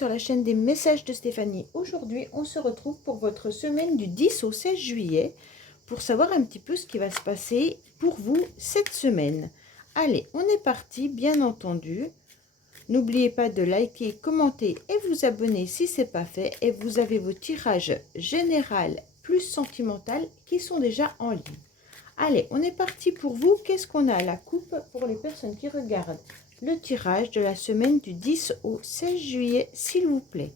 sur la chaîne des messages de Stéphanie. Aujourd'hui, on se retrouve pour votre semaine du 10 au 16 juillet pour savoir un petit peu ce qui va se passer pour vous cette semaine. Allez, on est parti, bien entendu. N'oubliez pas de liker, commenter et vous abonner si ce n'est pas fait. Et vous avez vos tirages général plus sentimental qui sont déjà en ligne. Allez, on est parti pour vous. Qu'est-ce qu'on a à la coupe pour les personnes qui regardent le tirage de la semaine du 10 au 16 juillet, s'il vous plaît?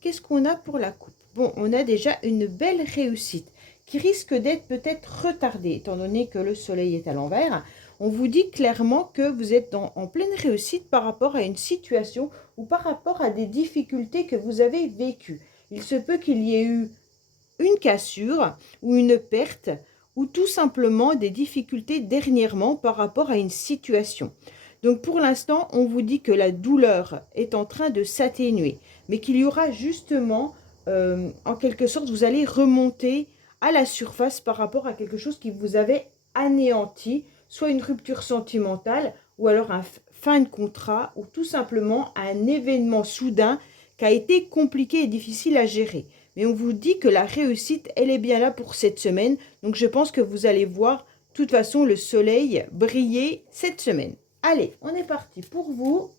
Qu'est-ce qu'on a pour la coupe? Bon, on a déjà une belle réussite qui risque d'être peut-être retardée, étant donné que le soleil est à l'envers. On vous dit clairement que vous êtes en pleine réussite par rapport à une situation ou par rapport à des difficultés que vous avez vécues. Il se peut qu'il y ait eu une cassure ou une perte ou tout simplement des difficultés dernièrement par rapport à une situation. Donc pour l'instant, on vous dit que la douleur est en train de s'atténuer, mais qu'il y aura justement, en quelque sorte, vous allez remonter à la surface par rapport à quelque chose qui vous avait anéanti, soit une rupture sentimentale ou alors un fin de contrat ou tout simplement un événement soudain qui a été compliqué et difficile à gérer. Mais on vous dit que la réussite, elle est bien là pour cette semaine. Donc je pense que vous allez voir, de toute façon, le soleil briller cette semaine. Allez, on est parti pour vous.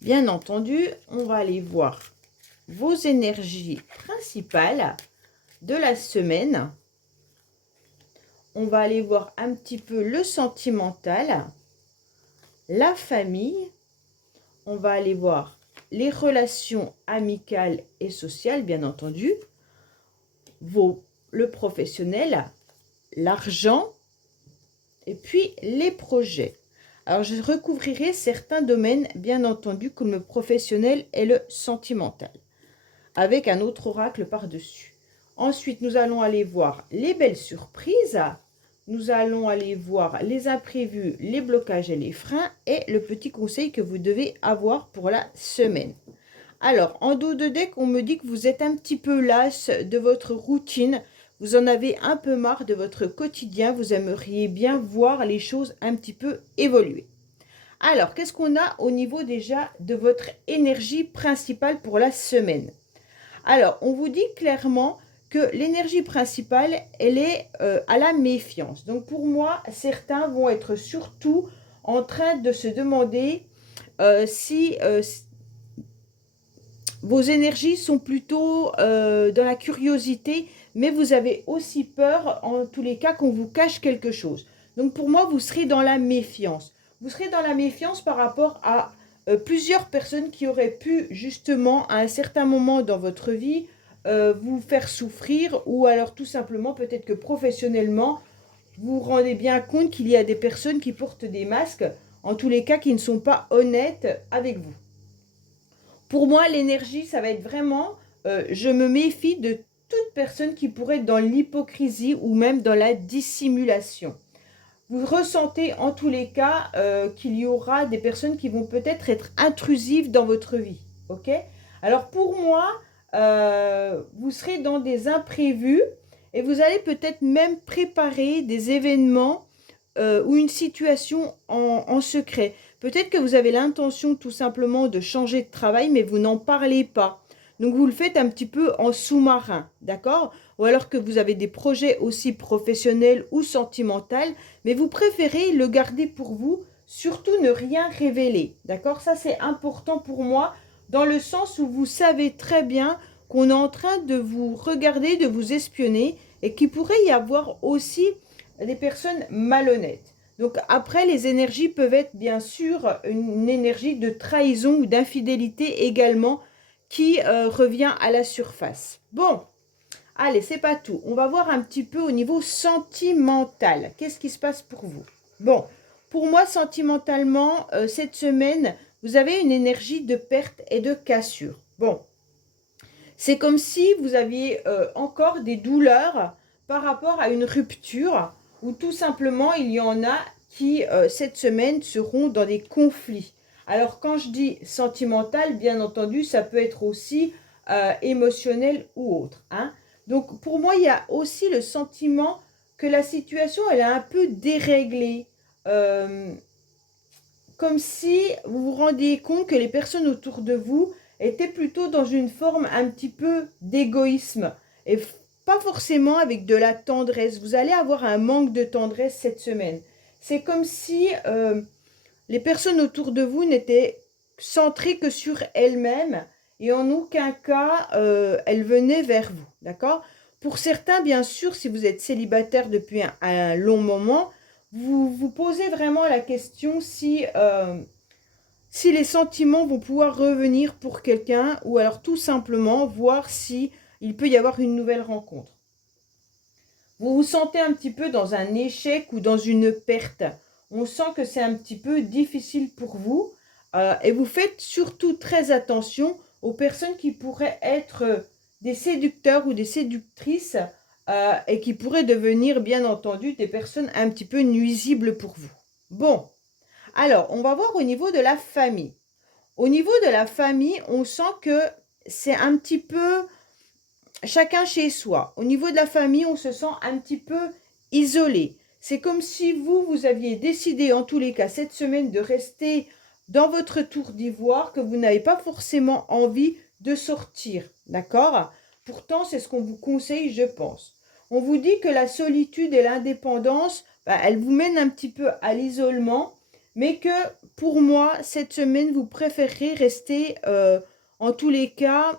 Bien entendu, on va aller voir vos énergies principales de la semaine. On va aller voir un petit peu le sentimental, la famille. On va aller voir les relations amicales et sociales, bien entendu. Le professionnel, l'argent et puis les projets. Alors, je recouvrirai certains domaines, bien entendu, comme le professionnel et le sentimental, avec un autre oracle par-dessus. Ensuite, nous allons aller voir les belles surprises. Nous allons aller voir les imprévus, les blocages et les freins et le petit conseil que vous devez avoir pour la semaine. Alors, en dos de deck, on me dit que vous êtes un petit peu lasse de votre routine. Vous en avez un peu marre de votre quotidien. Vous aimeriez bien voir les choses un petit peu évoluer. Alors, qu'est-ce qu'on a au niveau déjà de votre énergie principale pour la semaine? Alors, on vous dit clairement que l'énergie principale, elle est à la méfiance. Donc, pour moi, certains vont être surtout en train de se demander si vos énergies sont plutôt dans la curiosité, mais vous avez aussi peur, en tous les cas, qu'on vous cache quelque chose. Donc, pour moi, vous serez dans la méfiance. Vous serez dans la méfiance par rapport à plusieurs personnes qui auraient pu, justement, à un certain moment dans votre vie, vous faire souffrir, ou alors tout simplement, peut-être que professionnellement, vous vous rendez bien compte qu'il y a des personnes qui portent des masques, en tous les cas, qui ne sont pas honnêtes avec vous. Pour moi, l'énergie, ça va être vraiment, je me méfie de toute personne qui pourrait être dans l'hypocrisie ou même dans la dissimulation. Vous ressentez en tous les cas qu'il y aura des personnes qui vont peut-être être intrusives dans votre vie. Ok? Alors pour moi, vous serez dans des imprévus et vous allez peut-être même préparer des événements ou une situation en secret. Peut-être que vous avez l'intention tout simplement de changer de travail, mais vous n'en parlez pas. Donc, vous le faites un petit peu en sous-marin, d'accord? Ou alors que vous avez des projets aussi professionnels ou sentimentaux, mais vous préférez le garder pour vous, surtout ne rien révéler, d'accord? Ça, c'est important pour moi, dans le sens où vous savez très bien qu'on est en train de vous regarder, de vous espionner, et qu'il pourrait y avoir aussi des personnes malhonnêtes. Donc après, les énergies peuvent être bien sûr une énergie de trahison ou d'infidélité également qui revient à la surface. Bon, allez, c'est pas tout. On va voir un petit peu au niveau sentimental. Qu'est-ce qui se passe pour vous? Bon, pour moi, sentimentalement, cette semaine, vous avez une énergie de perte et de cassure. Bon, c'est comme si vous aviez encore des douleurs par rapport à une rupture ou tout simplement il y en a qui cette semaine seront dans des conflits. Alors quand je dis sentimental, bien entendu, ça peut être aussi émotionnel ou autre. Hein. Donc pour moi, il y a aussi le sentiment que la situation, elle est un peu déréglée. Comme si vous vous rendiez compte que les personnes autour de vous, était plutôt dans une forme un petit peu d'égoïsme et pas forcément avec de la tendresse. Vous allez avoir un manque de tendresse cette semaine. C'est comme si les personnes autour de vous n'étaient centrées que sur elles-mêmes et en aucun cas elles venaient vers vous, d'accord? Pour certains, bien sûr, si vous êtes célibataire depuis un long moment, vous vous posez vraiment la question si les sentiments vont pouvoir revenir pour quelqu'un ou alors tout simplement voir si il peut y avoir une nouvelle rencontre. Vous vous sentez un petit peu dans un échec ou dans une perte. On sent que c'est un petit peu difficile pour vous et vous faites surtout très attention aux personnes qui pourraient être des séducteurs ou des séductrices et qui pourraient devenir bien entendu des personnes un petit peu nuisibles pour vous. Bon, alors on va voir au niveau de la famille. Au niveau de la famille, on sent que c'est un petit peu chacun chez soi. Au niveau de la famille, on se sent un petit peu isolé. C'est comme si vous aviez décidé, en tous les cas, cette semaine, de rester dans votre tour d'ivoire, que vous n'avez pas forcément envie de sortir. D'accord? Pourtant, c'est ce qu'on vous conseille, je pense. On vous dit que la solitude et l'indépendance, elles vous mènent un petit peu à l'isolement, mais que pour moi, cette semaine, vous préférez rester, en tous les cas,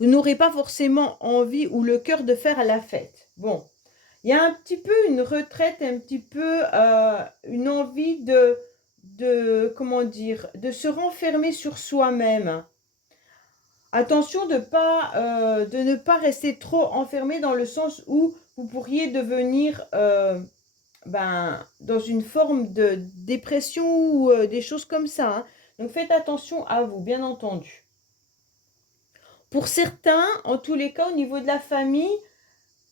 vous n'aurez pas forcément envie ou le cœur de faire la fête. Bon, il y a un petit peu une retraite, un petit peu une envie comment dire, de se renfermer sur soi-même. Attention de ne pas rester trop enfermé dans le sens où vous pourriez devenir dans une forme de dépression ou des choses comme ça. Hein. Donc faites attention à vous, bien entendu. Pour certains, en tous les cas, au niveau de la famille,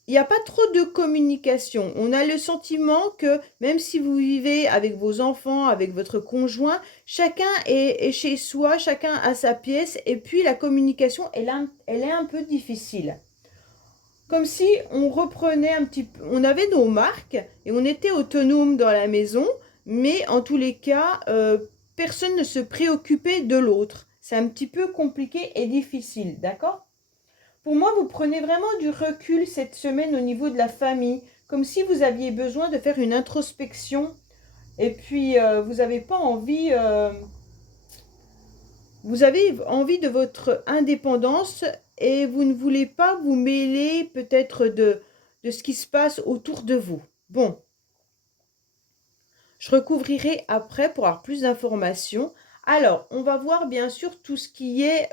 il n'y a pas trop de communication. On a le sentiment que même si vous vivez avec vos enfants, avec votre conjoint, chacun est chez soi, chacun a sa pièce, et puis la communication, elle est un peu difficile. Comme si on reprenait un petit peu, on avait nos marques et on était autonome dans la maison, mais en tous les cas, personne ne se préoccupait de l'autre. C'est un petit peu compliqué et difficile, d'accord? Pour moi, vous prenez vraiment du recul cette semaine au niveau de la famille, comme si vous aviez besoin de faire une introspection et puis vous avez pas envie, vous avez envie de votre indépendance et vous ne voulez pas vous mêler peut-être de ce qui se passe autour de vous. Bon, je recouvrirai après pour avoir plus d'informations. Alors, on va voir bien sûr tout ce qui est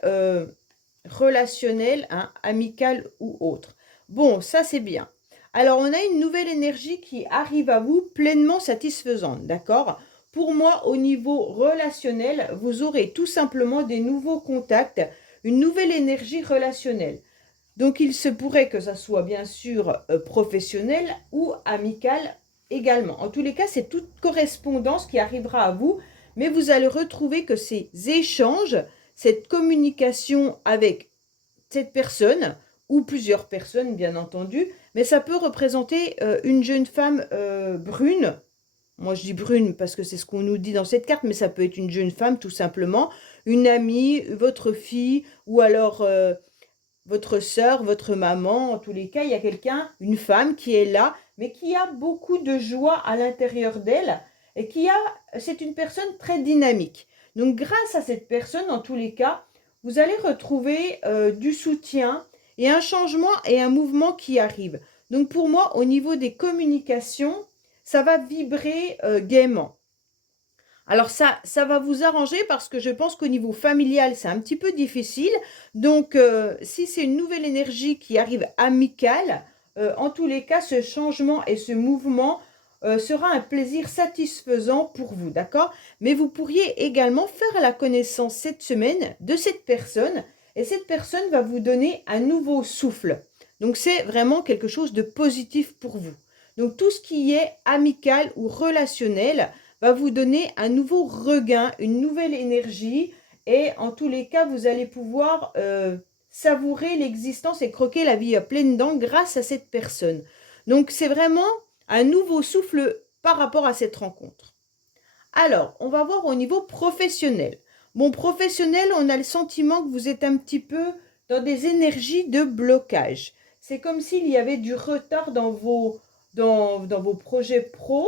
relationnel, hein, amical ou autre. Bon, ça c'est bien. Alors, on a une nouvelle énergie qui arrive à vous pleinement satisfaisante, d'accord? Pour moi, au niveau relationnel, vous aurez tout simplement des nouveaux contacts, une nouvelle énergie relationnelle. Donc, il se pourrait que ça soit bien sûr professionnel ou amical également. En tous les cas, c'est toute correspondance qui arrivera à vous, mais vous allez retrouver que ces échanges, cette communication avec cette personne, ou plusieurs personnes bien entendu, mais ça peut représenter une jeune femme brune. Moi je dis brune parce que c'est ce qu'on nous dit dans cette carte, mais ça peut être une jeune femme tout simplement, une amie, votre fille, ou alors votre sœur, votre maman. En tous les cas, il y a quelqu'un, une femme qui est là, mais qui a beaucoup de joie à l'intérieur d'elle, et c'est une personne très dynamique. Donc grâce à cette personne, en tous les cas, vous allez retrouver du soutien et un changement et un mouvement qui arrive. Donc pour moi, au niveau des communications, ça va vibrer gaiement. Alors ça va vous arranger parce que je pense qu'au niveau familial, c'est un petit peu difficile. Donc si c'est une nouvelle énergie qui arrive amicale, en tous les cas, ce changement et ce mouvement sera un plaisir satisfaisant pour vous, d'accord? Mais vous pourriez également faire la connaissance cette semaine de cette personne et cette personne va vous donner un nouveau souffle. Donc c'est vraiment quelque chose de positif pour vous. Donc tout ce qui est amical ou relationnel va vous donner un nouveau regain, une nouvelle énergie et en tous les cas, vous allez pouvoir savourer l'existence et croquer la vie à pleines dents grâce à cette personne. Donc c'est vraiment un nouveau souffle par rapport à cette rencontre. Alors, on va voir au niveau professionnel. Bon, professionnel, on a le sentiment que vous êtes un petit peu dans des énergies de blocage. C'est comme s'il y avait du retard dans vos projets pro.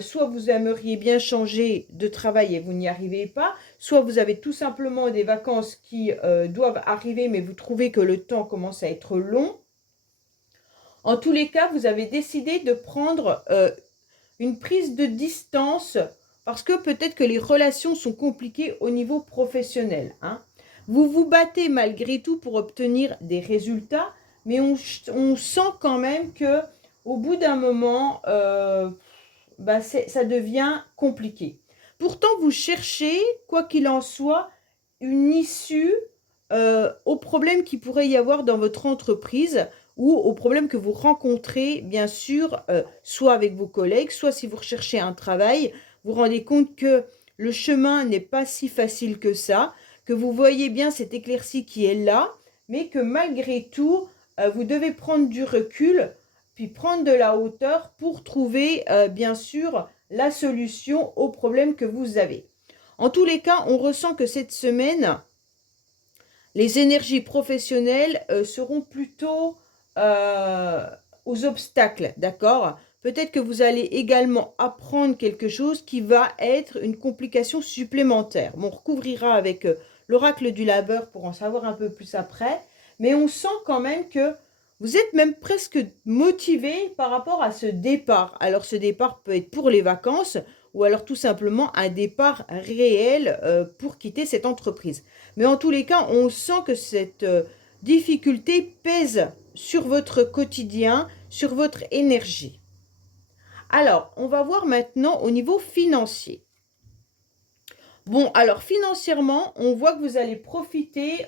Soit vous aimeriez bien changer de travail et vous n'y arrivez pas, soit vous avez tout simplement des vacances qui doivent arriver, mais vous trouvez que le temps commence à être long. En tous les cas, vous avez décidé de prendre une prise de distance parce que peut-être que les relations sont compliquées au niveau professionnel, hein. Vous vous battez malgré tout pour obtenir des résultats, mais on sent quand même que au bout d'un moment, ça devient compliqué. Pourtant, vous cherchez, quoi qu'il en soit, une issue aux problèmes qu'il pourrait y avoir dans votre entreprise ou aux problèmes que vous rencontrez, bien sûr, soit avec vos collègues, soit si vous recherchez un travail, vous vous rendez compte que le chemin n'est pas si facile que ça, que vous voyez bien cette éclaircie qui est là, mais que malgré tout, vous devez prendre du recul, puis prendre de la hauteur pour trouver, bien sûr, la solution aux problèmes que vous avez. En tous les cas, on ressent que cette semaine, les énergies professionnelles seront plutôt aux obstacles, d'accord? Peut-être que vous allez également apprendre quelque chose qui va être une complication supplémentaire. Bon, on recouvrira avec l'oracle du labeur pour en savoir un peu plus après, mais on sent quand même que vous êtes même presque motivé par rapport à ce départ. Alors ce départ peut être pour les vacances ou alors tout simplement un départ réel pour quitter cette entreprise. Mais en tous les cas, on sent que cette difficulté pèse sur votre quotidien, sur votre énergie. Alors, on va voir maintenant au niveau financier. Bon, alors financièrement, on voit que vous allez profiter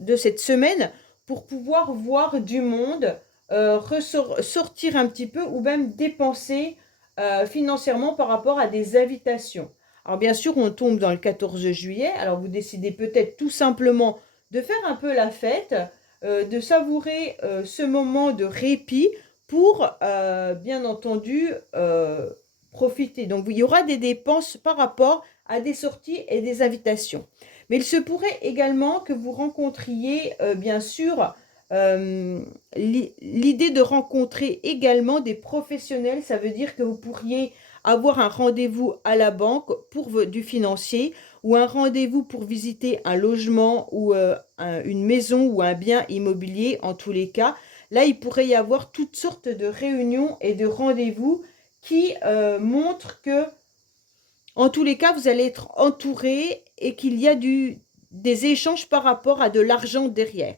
de cette semaine pour pouvoir voir du monde, sortir un petit peu ou même dépenser financièrement par rapport à des invitations. Alors bien sûr, on tombe dans le 14 juillet, alors vous décidez peut-être tout simplement de faire un peu la fête, de savourer ce moment de répit pour, bien entendu, profiter. Donc, il y aura des dépenses par rapport à des sorties et des invitations. Mais il se pourrait également que vous rencontriez, bien sûr, l'idée de rencontrer également des professionnels. Ça veut dire que vous pourriez avoir un rendez-vous à la banque pour du financier ou un rendez-vous pour visiter un logement ou une maison ou un bien immobilier. En tous les cas, là, il pourrait y avoir toutes sortes de réunions et de rendez-vous qui montrent que, en tous les cas, vous allez être entouré et qu'il y a des échanges par rapport à de l'argent derrière.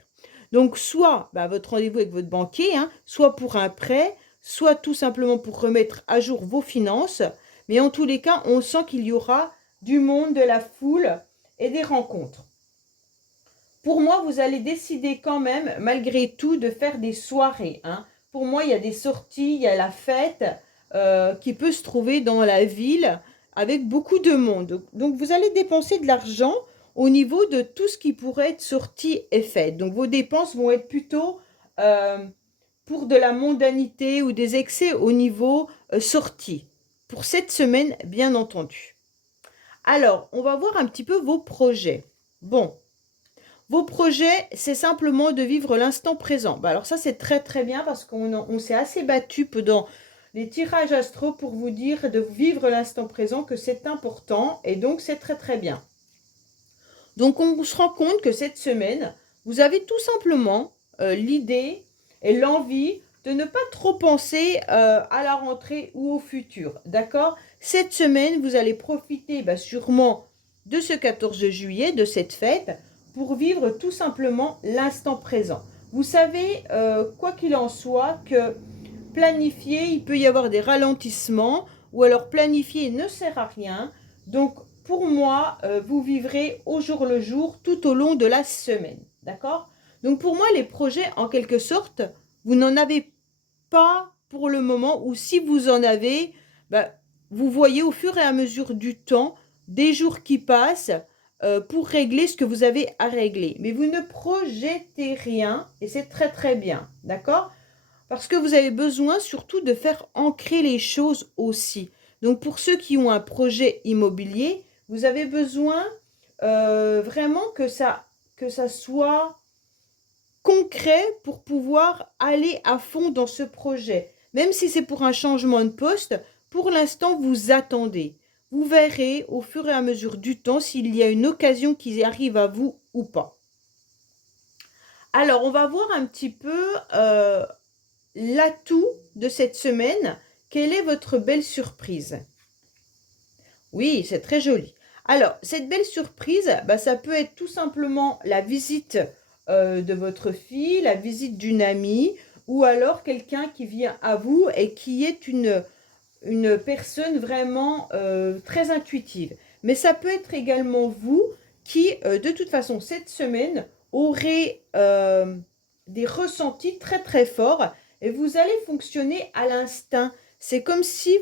Donc, soit votre rendez-vous avec votre banquier, hein, soit pour un prêt, soit tout simplement pour remettre à jour vos finances. Mais en tous les cas, on sent qu'il y aura du monde, de la foule et des rencontres. Pour moi, vous allez décider quand même, malgré tout, de faire des soirées, hein. Pour moi, il y a des sorties, il y a la fête qui peut se trouver dans la ville avec beaucoup de monde. Donc, vous allez dépenser de l'argent au niveau de tout ce qui pourrait être sorti et fait. Donc, vos dépenses vont être plutôt pour de la mondanité ou des excès au niveau sortie. Pour cette semaine, bien entendu. Alors, on va voir un petit peu vos projets. Bon, vos projets, c'est simplement de vivre l'instant présent. Alors ça, c'est très très bien parce qu'on s'est assez battu dans les tirages astro pour vous dire de vivre l'instant présent, que c'est important et donc c'est très très bien. Donc on se rend compte que cette semaine, vous avez tout simplement l'idée et l'envie de ne pas trop penser à la rentrée ou au futur, d'accord? Cette semaine, vous allez profiter sûrement de ce 14 juillet, de cette fête, pour vivre tout simplement l'instant présent. Vous savez, quoi qu'il en soit, que planifier, il peut y avoir des ralentissements, ou alors planifier ne sert à rien. Donc, pour moi, vous vivrez au jour le jour tout au long de la semaine, d'accord? Donc, pour moi, les projets, en quelque sorte, vous n'en avez pas pour le moment, ou si vous en avez, vous voyez au fur et à mesure du temps, des jours qui passent, pour régler ce que vous avez à régler. Mais vous ne projetez rien, et c'est très très bien, d'accord? Parce que vous avez besoin surtout de faire ancrer les choses aussi. Donc pour ceux qui ont un projet immobilier, vous avez besoin vraiment que ça soit concret pour pouvoir aller à fond dans ce projet. Même si c'est pour un changement de poste, pour l'instant, vous attendez. Vous verrez au fur et à mesure du temps s'il y a une occasion qui arrive à vous ou pas. Alors, on va voir un petit peu l'atout de cette semaine. Quelle est votre belle surprise? Oui, c'est très joli. Alors, cette belle surprise, bah, ça peut être tout simplement la visite de votre fille, la visite d'une amie, ou alors quelqu'un qui vient à vous et qui est une personne vraiment très intuitive. Mais ça peut être également vous qui, de toute façon, cette semaine, aurez des ressentis très très forts et vous allez fonctionner à l'instinct. C'est comme si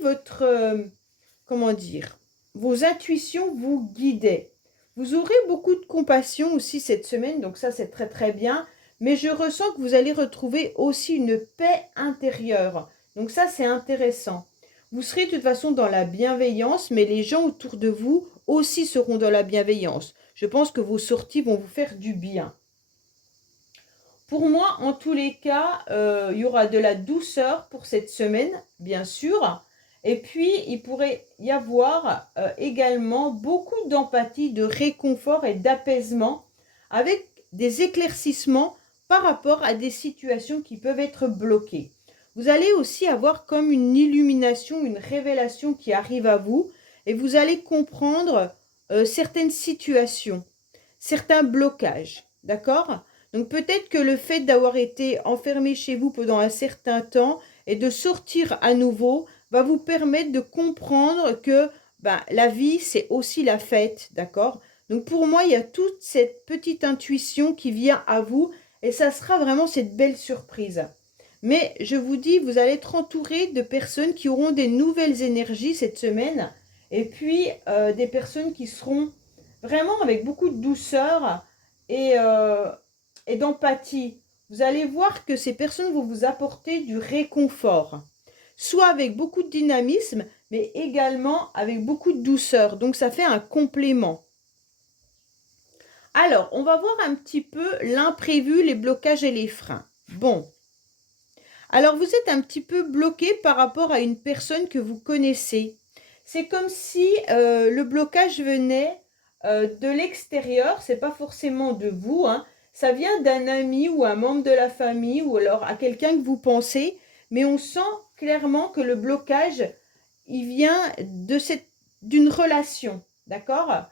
comment dire, vos intuitions vous guidaient. Vous aurez beaucoup de compassion aussi cette semaine, donc ça c'est très très bien. Mais je ressens que vous allez retrouver aussi une paix intérieure. Donc ça c'est intéressant. Vous serez de toute façon dans la bienveillance, mais les gens autour de vous aussi seront dans la bienveillance. Je pense que vos sorties vont vous faire du bien. Pour moi, en tous les cas, il y aura de la douceur pour cette semaine, bien sûr. Et puis, il pourrait y avoir également beaucoup d'empathie, de réconfort et d'apaisement avec des éclaircissements par rapport à des situations qui peuvent être bloquées. Vous allez aussi avoir comme une illumination, une révélation qui arrive à vous et vous allez comprendre certaines situations, certains blocages, d'accord ? Donc peut-être que le fait d'avoir été enfermé chez vous pendant un certain temps et de sortir à nouveau va vous permettre de comprendre que la vie, c'est aussi la fête, d'accord? Donc pour moi, il y a toute cette petite intuition qui vient à vous et ça sera vraiment cette belle surprise. Mais je vous dis, vous allez être entouré de personnes qui auront des nouvelles énergies cette semaine et puis des personnes qui seront vraiment avec beaucoup de douceur et d'empathie. Vous allez voir que ces personnes vont vous apporter du réconfort, soit avec beaucoup de dynamisme, mais également avec beaucoup de douceur. Donc ça fait un complément. Alors, on va voir un petit peu l'imprévu, les blocages et les freins. Bon. Alors, vous êtes un petit peu bloqué par rapport à une personne que vous connaissez. C'est comme si le blocage venait de l'extérieur, c'est pas forcément de vous, hein. Ça vient d'un ami ou un membre de la famille ou alors à quelqu'un que vous pensez, mais on sent clairement que le blocage, il vient d'une relation, d'accord?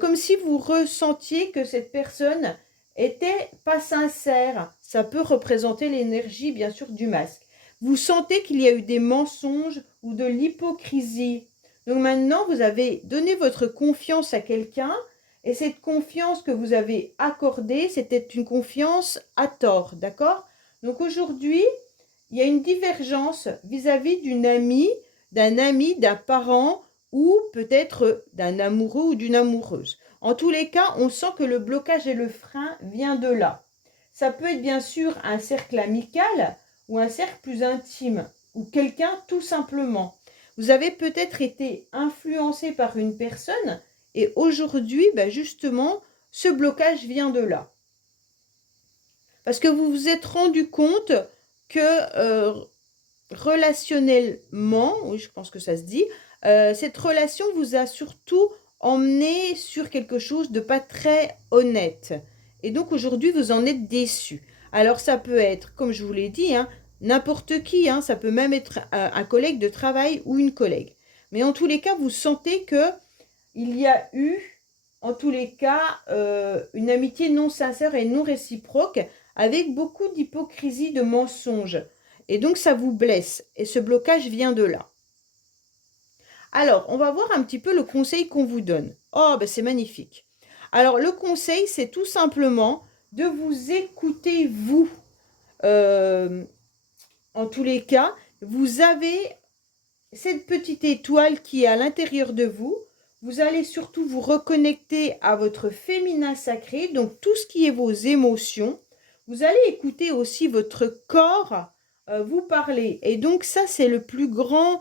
Comme si vous ressentiez que cette personne était pas sincère. Ça peut représenter l'énergie, bien sûr, du masque. Vous sentez qu'il y a eu des mensonges ou de l'hypocrisie. Donc maintenant, vous avez donné votre confiance à quelqu'un et cette confiance que vous avez accordée, c'était une confiance à tort, d'accord? Donc aujourd'hui, il y a une divergence vis-à-vis d'une amie, d'un ami, d'un parent ou peut-être d'un amoureux ou d'une amoureuse. En tous les cas, on sent que le blocage et le frein vient de là. Ça peut être bien sûr un cercle amical ou un cercle plus intime ou quelqu'un tout simplement. Vous avez peut-être été influencé par une personne et aujourd'hui, justement, ce blocage vient de là. Parce que vous vous êtes rendu compte que relationnellement, oui, je pense que ça se dit, cette relation vous a surtout emmené sur quelque chose de pas très honnête. Et donc aujourd'hui, vous en êtes déçu. Alors ça peut être, comme je vous l'ai dit, hein, n'importe qui, hein, ça peut même être un collègue de travail ou une collègue. Mais en tous les cas, vous sentez que il y a eu, en tous les cas, une amitié non sincère et non réciproque avec beaucoup d'hypocrisie, de mensonges. Et donc, ça vous blesse. Et ce blocage vient de là. Alors, on va voir un petit peu le conseil qu'on vous donne. Oh, c'est magnifique. Alors, le conseil, c'est tout simplement de vous écouter, vous. En tous les cas, vous avez cette petite étoile qui est à l'intérieur de vous. Vous allez surtout vous reconnecter à votre féminin sacré, donc tout ce qui est vos émotions. Vous allez écouter aussi votre corps vous parler. Et donc ça, c'est la plus grande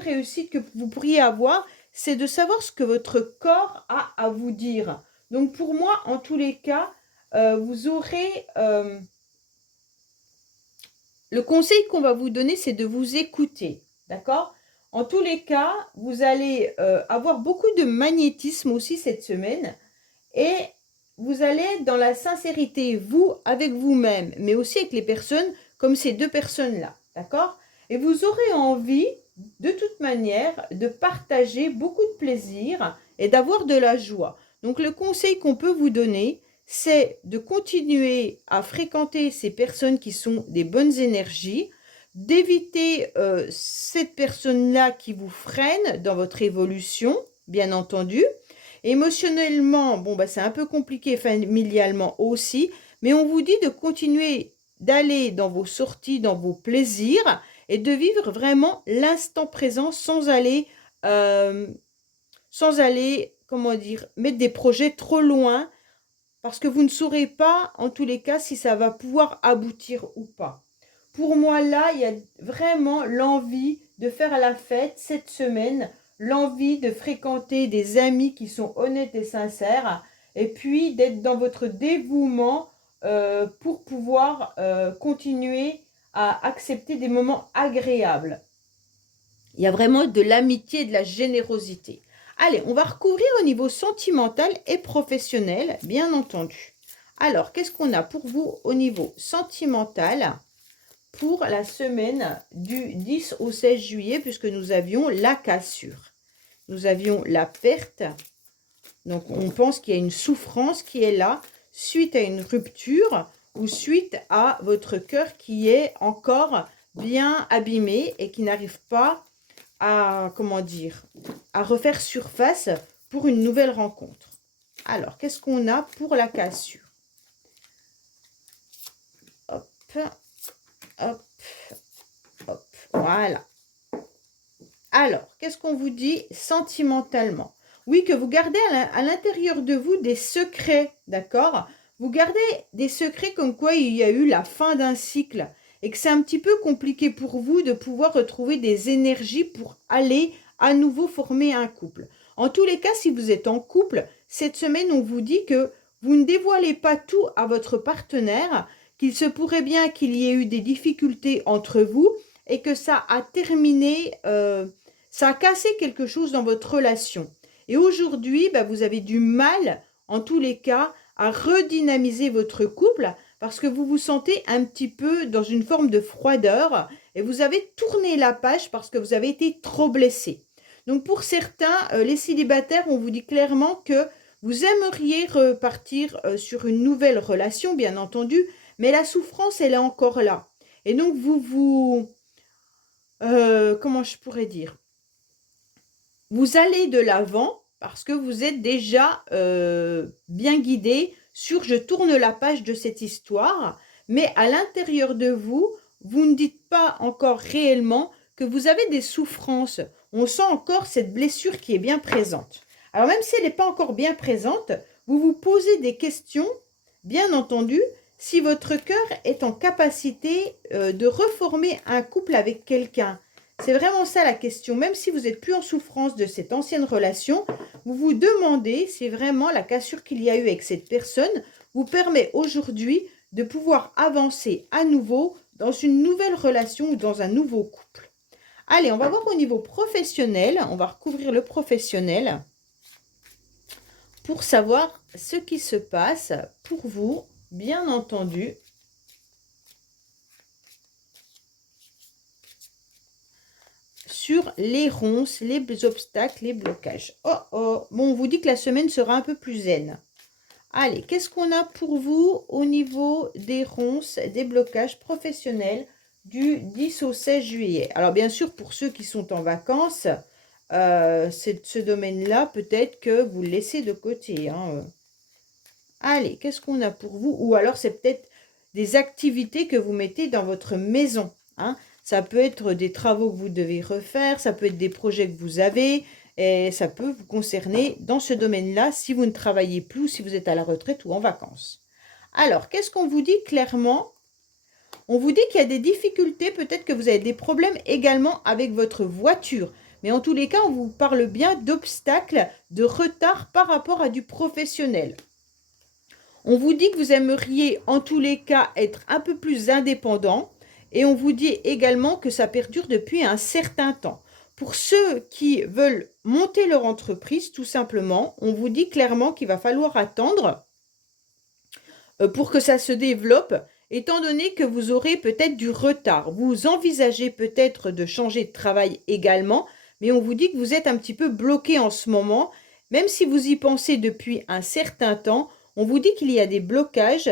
réussite que vous pourriez avoir. c'est de savoir ce que votre corps a à vous dire. Donc pour moi, en tous les cas, vous aurez... le conseil qu'on va vous donner, c'est de vous écouter, d'accord? En tous les cas, vous allez avoir beaucoup de magnétisme aussi cette semaine et vous allez être dans la sincérité, vous, avec vous-même, mais aussi avec les personnes comme ces deux personnes-là, d'accord? Et vous aurez envie, de toute manière, de partager beaucoup de plaisir et d'avoir de la joie. Donc le conseil qu'on peut vous donner, c'est de continuer à fréquenter ces personnes qui sont des bonnes énergies, d'éviter cette personne-là qui vous freine dans votre évolution, bien entendu. Émotionnellement, bon, bah, c'est un peu compliqué, familialement aussi, mais on vous dit de continuer d'aller dans vos sorties, dans vos plaisirs et de vivre vraiment l'instant présent sans aller, comment dire, mettre des projets trop loin parce que vous ne saurez pas, en tous les cas, si ça va pouvoir aboutir ou pas. Pour moi, là, il y a vraiment l'envie de faire la fête cette semaine, l'envie de fréquenter des amis qui sont honnêtes et sincères, et puis d'être dans votre dévouement pour pouvoir continuer à accepter des moments agréables. Il y a vraiment de l'amitié et de la générosité. Allez, on va recouvrir au niveau sentimental et professionnel, bien entendu. Alors, qu'est-ce qu'on a pour vous au niveau sentimental pour la semaine du 10 au 16 juillet, puisque nous avions la cassure. Nous avions la perte. Donc, on pense qu'il y a une souffrance qui est là suite à une rupture ou suite à votre cœur qui est encore bien abîmé et qui n'arrive pas à, comment dire, à refaire surface pour une nouvelle rencontre. Alors, qu'est-ce qu'on a pour la cassure? Hop, hop, hop, voilà. Alors, qu'est-ce qu'on vous dit sentimentalement? Oui, que vous gardez à l'intérieur de vous des secrets, d'accord? Vous gardez des secrets comme quoi il y a eu la fin d'un cycle et que c'est un petit peu compliqué pour vous de pouvoir retrouver des énergies pour aller à nouveau former un couple. En tous les cas, si vous êtes en couple, cette semaine, on vous dit que vous ne dévoilez pas tout à votre partenaire, qu'il se pourrait bien qu'il y ait eu des difficultés entre vous et que ça a terminé, ça a cassé quelque chose dans votre relation. Et aujourd'hui, bah, vous avez du mal, en tous les cas, à redynamiser votre couple parce que vous vous sentez un petit peu dans une forme de froideur et vous avez tourné la page parce que vous avez été trop blessé. Donc pour certains, les célibataires, on vous dit clairement que vous aimeriez repartir sur une nouvelle relation, bien entendu, mais la souffrance, elle est encore là. Et donc comment je pourrais dire? Vous allez de l'avant parce que vous êtes déjà bien guidé sur je tourne la page de cette histoire, mais à l'intérieur de vous, vous ne dites pas encore réellement que vous avez des souffrances. On sent encore cette blessure qui est bien présente. Alors même si elle n'est pas encore bien présente, vous vous posez des questions, bien entendu, si votre cœur est en capacité de reformer un couple avec quelqu'un. C'est vraiment ça la question. Même si vous n'êtes plus en souffrance de cette ancienne relation, vous vous demandez si vraiment la cassure qu'il y a eu avec cette personne vous permet aujourd'hui de pouvoir avancer à nouveau dans une nouvelle relation ou dans un nouveau couple. Allez, on va voir au niveau professionnel. On va recouvrir le professionnel pour savoir ce qui se passe pour vous, bien entendu. Sur les ronces, les obstacles, les blocages. Oh oh, bon, on vous dit que la semaine sera un peu plus zen. Allez, qu'est-ce qu'on a pour vous au niveau des ronces, des blocages professionnels du 10 au 16 juillet? Alors bien sûr, pour ceux qui sont en vacances, ce domaine-là, peut-être que vous le laissez de côté. Hein. Allez, qu'est-ce qu'on a pour vous? Ou alors c'est peut-être des activités que vous mettez dans votre maison. Hein. Ça peut être des travaux que vous devez refaire, ça peut être des projets que vous avez, et ça peut vous concerner dans ce domaine-là si vous ne travaillez plus, si vous êtes à la retraite ou en vacances. Alors, qu'est-ce qu'on vous dit clairement? On vous dit qu'il y a des difficultés, peut-être que vous avez des problèmes également avec votre voiture. Mais en tous les cas, on vous parle bien d'obstacles, de retard par rapport à du professionnel. On vous dit que vous aimeriez en tous les cas être un peu plus indépendant et on vous dit également que ça perdure depuis un certain temps. Pour ceux qui veulent monter leur entreprise, tout simplement, on vous dit clairement qu'il va falloir attendre pour que ça se développe, étant donné que vous aurez peut-être du retard. Vous envisagez peut-être de changer de travail également, mais on vous dit que vous êtes un petit peu bloqué en ce moment. Même si vous y pensez depuis un certain temps, on vous dit qu'il y a des blocages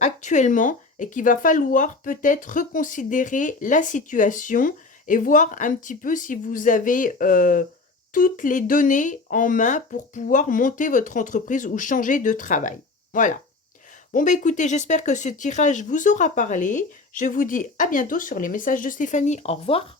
actuellement et qu'il va falloir peut-être reconsidérer la situation et voir un petit peu si vous avez toutes les données en main pour pouvoir monter votre entreprise ou changer de travail. Voilà. Bon, bah écoutez, j'espère que ce tirage vous aura parlé. Je vous dis à bientôt sur les messages de Stéphanie. Au revoir.